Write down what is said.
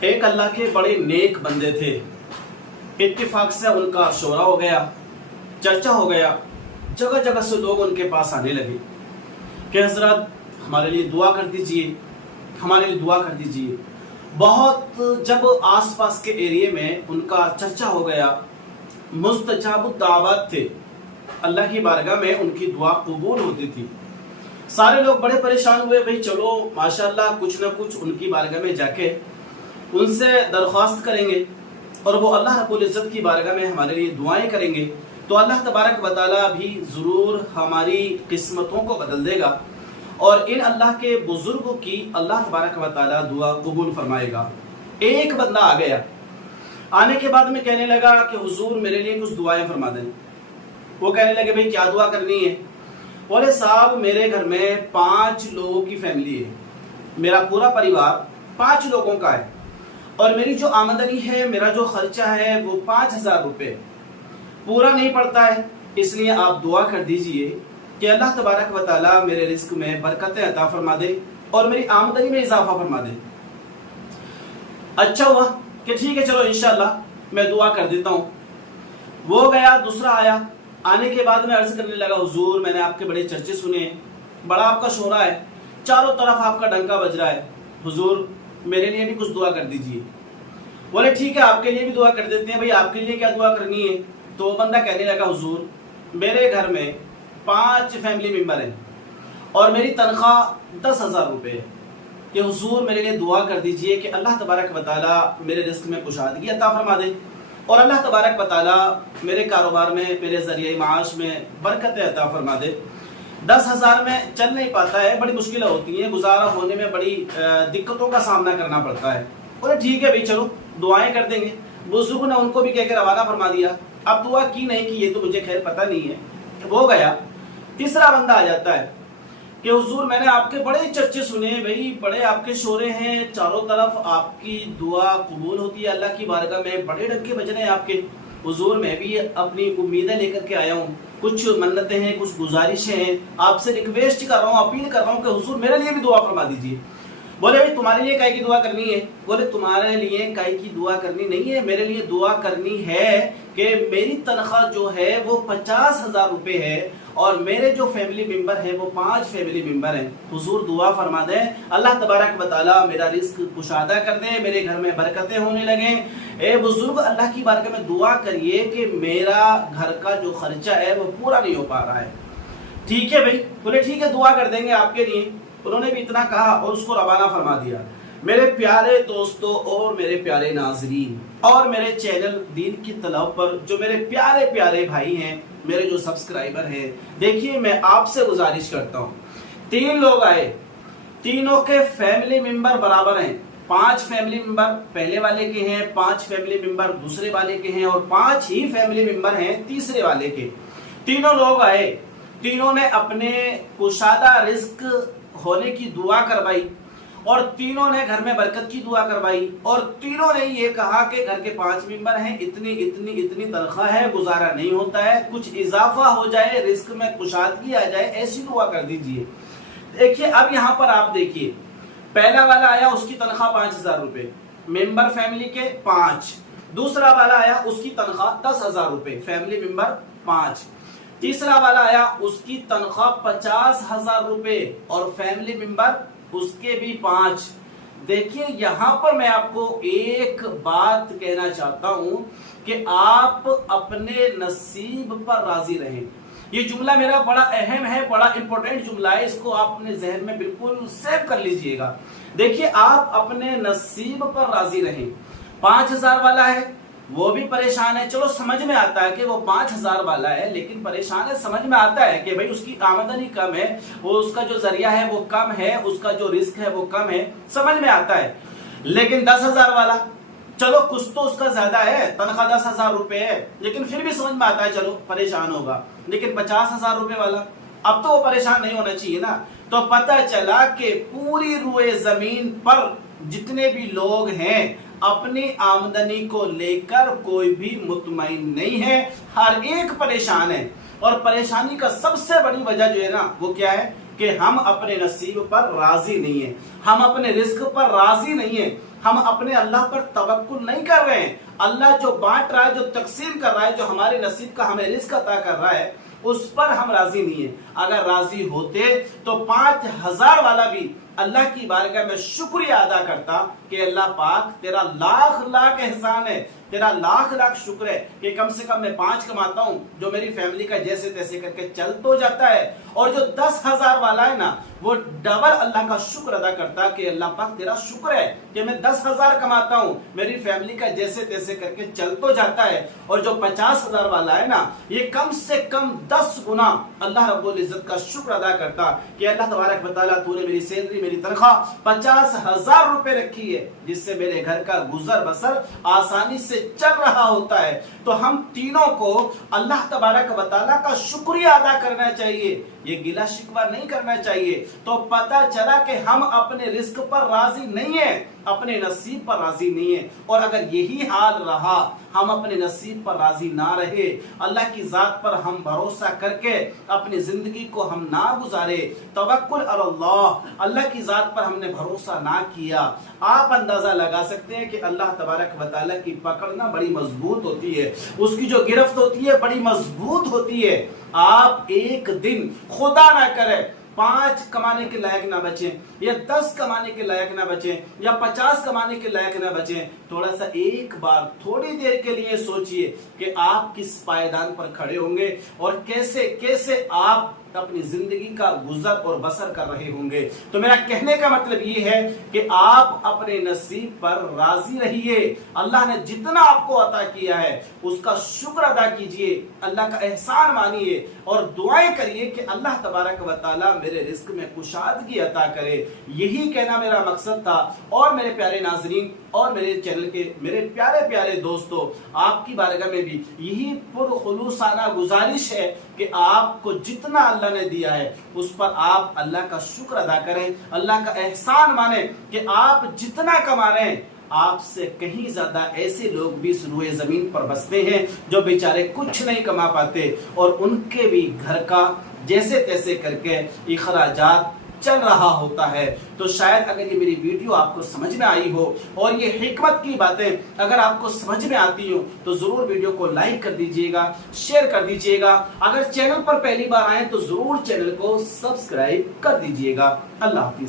ایک اللہ کے بڑے نیک بندے تھے، اتفاق سے ان کا شورا ہو گیا، چرچا ہو گیا، جگہ جگہ سے لوگ ان کے پاس آنے لگے کہ حضرت ہمارے لیے دعا کر دیجئے، ہمارے لیے دعا کر دیجئے۔ بہت جب آس پاس کے ایریے میں ان کا چرچا ہو گیا، مستجاب الدعوات تھے، اللہ کی بارگاہ میں ان کی دعا قبول ہوتی تھی، سارے لوگ بڑے پریشان ہوئے، بھئی چلو ماشاءاللہ کچھ نہ کچھ ان کی بارگاہ میں جا کے ان سے درخواست کریں گے اور وہ اللہ رب العزت کی بارگاہ میں ہمارے لیے دعائیں کریں گے تو اللہ تبارک و تعالیٰ بھی ضرور ہماری قسمتوں کو بدل دے گا اور ان اللہ کے بزرگوں کی اللہ تبارک و تعالیٰ دعا قبول فرمائے گا۔ ایک بندہ آ گیا، آنے کے بعد میں کہنے لگا کہ حضور میرے لیے کچھ دعائیں فرما دیں۔ وہ کہنے لگے بھئی کیا دعا کرنی ہے؟ بولے صاحب میرے گھر میں 5 لوگوں کی فیملی ہے، میرا پورا پریوار 5 لوگوں کا ہے اور میری جو آمدنی ہے، میرا جو خرچہ ہے وہ 5000 روپے پورا نہیں پڑتا ہے، اس لیے آپ دعا کر دیجئے کہ اللہ تبارک و تعالیٰ میرے رزق میں برکتیں عطا فرما دے اور میری آمدنی میں اضافہ فرما دے۔ اچھا ہوا کہ ٹھیک ہے چلو انشاءاللہ میں دعا کر دیتا ہوں۔ وہ گیا، دوسرا آیا، آنے کے بعد میں عرض کرنے لگا حضور میں نے آپ کے بڑے چرچے سنے، بڑا آپ کا شورا ہے، چاروں طرف آپ کا ڈنکا بج رہا ہے، حضور میرے لیے بھی کچھ دعا کر دیجئے۔ بولے ٹھیک ہے آپ کے لیے بھی دعا کر دیتے ہیں، بھئی آپ کے لیے کیا دعا کرنی ہے؟ تو بندہ کہنے لگا حضور میرے گھر میں 5 فیملی ممبر ہیں اور میری تنخواہ 10,000 روپے ہے کہ حضور میرے لیے دعا کر دیجئے کہ اللہ تبارک و تعالیٰ میرے رزق میں کشادگی عطا فرما دے اور اللہ تبارک و تعالیٰ میرے کاروبار میں، میرے ذریعہ معاش میں برکتیں عطا فرما دے۔ 10,000 میں چل نہیں پاتا ہے، بڑی مشکلیں ہوتی ہیں، گزارا ہونے میں بڑی دقتوں کا سامنا کرنا پڑتا ہے۔ بولے ٹھیک ہے بھائی چلو دعائیں کر دیں گے۔ بزرگوں نے ان کو بھی کہہ کے روانہ فرما دیا۔ اب دعا کی نہیں کی یہ تو مجھے خیر پتہ نہیں ہے۔ وہ گیا، تیسرا بندہ آ جاتا ہے کہ حضور میں نے آپ کے بڑے چرچے سنے، بھائی بڑے آپ کے شورے ہیں، چاروں طرف آپ کی دعا قبول ہوتی ہے اللہ کی بارگاہ میں، بڑے ڈنکے بج رہے ہیں آپ کے، حضور میں بھی اپنی امیدیں لے کر کے آیا ہوں، کچھ منتیں ہیں، کچھ گزارشیں ہیں، آپ سے ریکویسٹ کر رہا ہوں، اپیل کر رہا ہوں کہ حضور میرے لیے بھی دعا فرما دیجیے۔ بولے بھائی تمہارے لیے کائے کی دعا کرنی ہے؟ بولے تمہارے لیے کائے کی دعا کرنی نہیں ہے، میرے لیے دعا کرنی ہے کہ میری تنخواہ جو ہے وہ 50,000 روپے ہے اور میرے جو فیملی ممبر ہیں وہ 5 فیملی ممبر ہیں، حضور دعا فرما دیں اللہ تبارک و تعالیٰ میرا رزق کشادہ کر دیں، میرے گھر میں برکتیں ہونے لگیں۔ اے بزرگ اللہ کی بارگاہ میں دعا کریے کہ میرا گھر کا جو خرچہ ہے وہ پورا نہیں ہو پا رہا ہے۔ ٹھیک ہے بھائی، بولے ٹھیک ہے دعا کر دیں گے آپ کے لیے۔ انہوں نے بھی اتنا کہا اور اس کو روانہ فرما دیا۔ میرے پیارے دوستوں اور میرے پیارے ناظرین اور میرے چینل دین کی طلب پر جو میرے پیارے پیارے بھائی ہیں، میرے جو سبسکرائبر ہیں، دیکھیے میں آپ سے گزارش کرتا ہوں، 3 لوگ آئے، تینوں کے فیملی ممبر برابر ہیں، 5 فیملی ممبر پہلے والے کے ہیں، 5 فیملی ممبر دوسرے والے کے ہیں اور 5 ہی فیملی ممبر ہیں تیسرے والے کے۔ تینوں لوگ آئے، تینوں نے اپنے کشادہ رزق ہونے کی دعا کروائی اور تینوں نے گھر میں برکت کی دعا کروائی اور تینوں نے یہ کہا کہ گھر کے 5 ممبر ہیں، اتنی تنخواہ ہے، گزارا نہیں ہوتا ہے، کچھ اضافہ ہو جائے، رزق میں کشادگی آ جائے، ایسی دعا کر دیجئے۔ دیکھیے اب یہاں پر آپ دیکھیے، پہلا والا آیا اس کی تنخواہ 5,000 روپے، ممبر فیملی کے 5، دوسرا والا آیا اس کی تنخواہ 10,000 روپے، فیملی ممبر 5، تیسرا والا آیا اس کی تنخواہ 50,000 روپے اور فیملی ممبر اس کے بھی 5۔ دیکھیے یہاں پر میں آپ کو ایک بات کہنا چاہتا ہوں کہ آپ اپنے نصیب پر راضی رہیں۔ یہ جملہ میرا بڑا اہم ہے، بڑا امپورٹنٹ جملہ ہے، اس کو آپ اپنے ذہن میں بالکل سیو کر لیجئے گا۔ دیکھیے آپ اپنے نصیب پر راضی رہیں۔ 5,000 والا ہے وہ بھی پریشان ہے، چلو سمجھ میں آتا ہے کہ وہ 5,000 والا ہے لیکن پریشان ہے، سمجھ میں آتا ہے کہ بھئی اس کی آمدنی کم ہے، وہ اس کا جو ذریعہ ہے وہ کم ہے، اس کا جو رزق ہے وہ کم ہے، سمجھ میں آتا ہے۔ لیکن 10,000 والا چلو کچھ تو اس کا زیادہ ہے، تنخواہ 10,000 روپے ہے لیکن پھر بھی سمجھ میں آتا ہے چلو پریشان ہوگا۔ لیکن 50,000 روپے والا اب تو وہ پریشان نہیں ہونا چاہیے نا۔ تو پتہ چلا کہ پوری روئے زمین پر جتنے بھی لوگ ہیں اپنی آمدنی کو لے کر کوئی بھی مطمئن نہیں ہے، ہر ایک پریشان ہے اور پریشانی کا سب سے بڑی وجہ جو ہے نا وہ کیا ہے کہ ہم اپنے نصیب پر راضی نہیں ہیں، ہم اپنے رزق پر راضی نہیں ہیں، ہم اپنے اللہ پر توکل نہیں کر رہے ہیں. اللہ جو بانٹ رہا ہے, جو تقسیم کر رہا ہے, جو ہمارے نصیب کا ہمیں رزق عطا کر رہا ہے, اس پر ہم راضی نہیں ہیں. اگر راضی ہوتے تو 5000 والا بھی اللہ کی بارگاہ میں شکریہ ادا کرتا کہ اللہ پاک تیرا لاکھ لاکھ احسان ہے, تیرا لاکھ لاکھ شکر ہے کہ کم سے کم میں 5 کماتا ہوں جو میری فیملی کا جیسے تیسے کر کے چل تو جاتا ہے. اور جو 10,000 والا ہے نا, وہ ڈبل اللہ کا شکر ادا کرتا کہ اللہ پاک تیرا شکر ہے کہ میں 10,000 کماتا ہوں, میری فیملی کا جیسے تیسے کر کے چل تو جاتا ہے. اور جو 50,000 والا ہے نا, یہ کم سے کم 10 گنا اللہ رب العزت کا شکر ادا کرتا کہ اللہ تبارک و تعالیٰ تو نے میری سیلری, میری تنخواہ 50,000 روپے رکھی ہے جس سے میرے گھر کا گزر بسر آسانی سے چل رہا ہوتا ہے. تو ہم تینوں کو اللہ تبارک و تعالیٰ کا شکریہ ادا کرنا چاہیے, یہ گلہ شکوہ نہیں کرنا چاہیے. تو پتہ چلا کہ ہم اپنے رزق پر راضی نہیں ہیں, اپنے نصیب پر راضی نہیں ہیں. اور اگر یہی حال رہا, ہم اپنے نصیب پر راضی نہ رہے, اللہ کی ذات پر ہم بھروسہ کر کے اپنی زندگی کو ہم نہ گزارے, توکل علی اللہ, اللہ کی ذات پر ہم نے بھروسہ نہ کیا, آپ اندازہ لگا سکتے ہیں کہ اللہ تبارک و تعالیٰ کی پکڑنا بڑی مضبوط ہوتی ہے, اس کی جو گرفت ہوتی ہے بڑی مضبوط ہوتی ہے. آپ ایک دن خدا نہ کرے 5 کمانے کے لائق نہ بچیں, یا 10 کمانے کے لائق نہ بچیں, یا 50 کمانے کے لائق نہ بچیں. تھوڑا سا ایک بار تھوڑی دیر کے لیے سوچئے کہ آپ کس پائیدان پر کھڑے ہوں گے اور کیسے کیسے آپ اپنی زندگی کا گزر اور بسر کر رہے ہوں گے. تو میرا کہنے کا مطلب یہ ہے کہ آپ اپنے نصیب پر راضی رہیے, اللہ نے جتنا آپ کو عطا کیا ہے اس کا شکر ادا کیجئے, اللہ کا احسان مانیے اور دعائیں کریے کہ اللہ تبارک و تعالیٰ میرے رزق میں کشادگی عطا کرے. یہی کہنا میرا مقصد تھا. اور میرے پیارے ناظرین اور میرے چینل کے میرے پیارے پیارے دوستو, آپ کی بارگاہ میں بھی یہی پرخلوصانہ گزارش ہے کہ آپ کو جتنا اللہ نے دیا ہے اس پر آپ اللہ کا شکر ادا کریں, اللہ کا احسان مانیں کہ آپ جتنا کما رہے ہیں آپ سے کہیں زیادہ ایسے لوگ بھی اس روئے زمین پر بستے ہیں جو بیچارے کچھ نہیں کما پاتے اور ان کے بھی گھر کا جیسے تیسے کر کے اخراجات چل رہا ہوتا ہے. تو شاید اگر یہ میری ویڈیو آپ کو سمجھ میں آئی ہو اور یہ حکمت کی باتیں اگر آپ کو سمجھ میں آتی ہو تو ضرور ویڈیو کو لائک کر دیجئے گا, شیئر کر دیجئے گا. اگر چینل پر پہلی بار آئیں تو ضرور چینل کو سبسکرائب کر دیجئے گا. اللہ حافظ.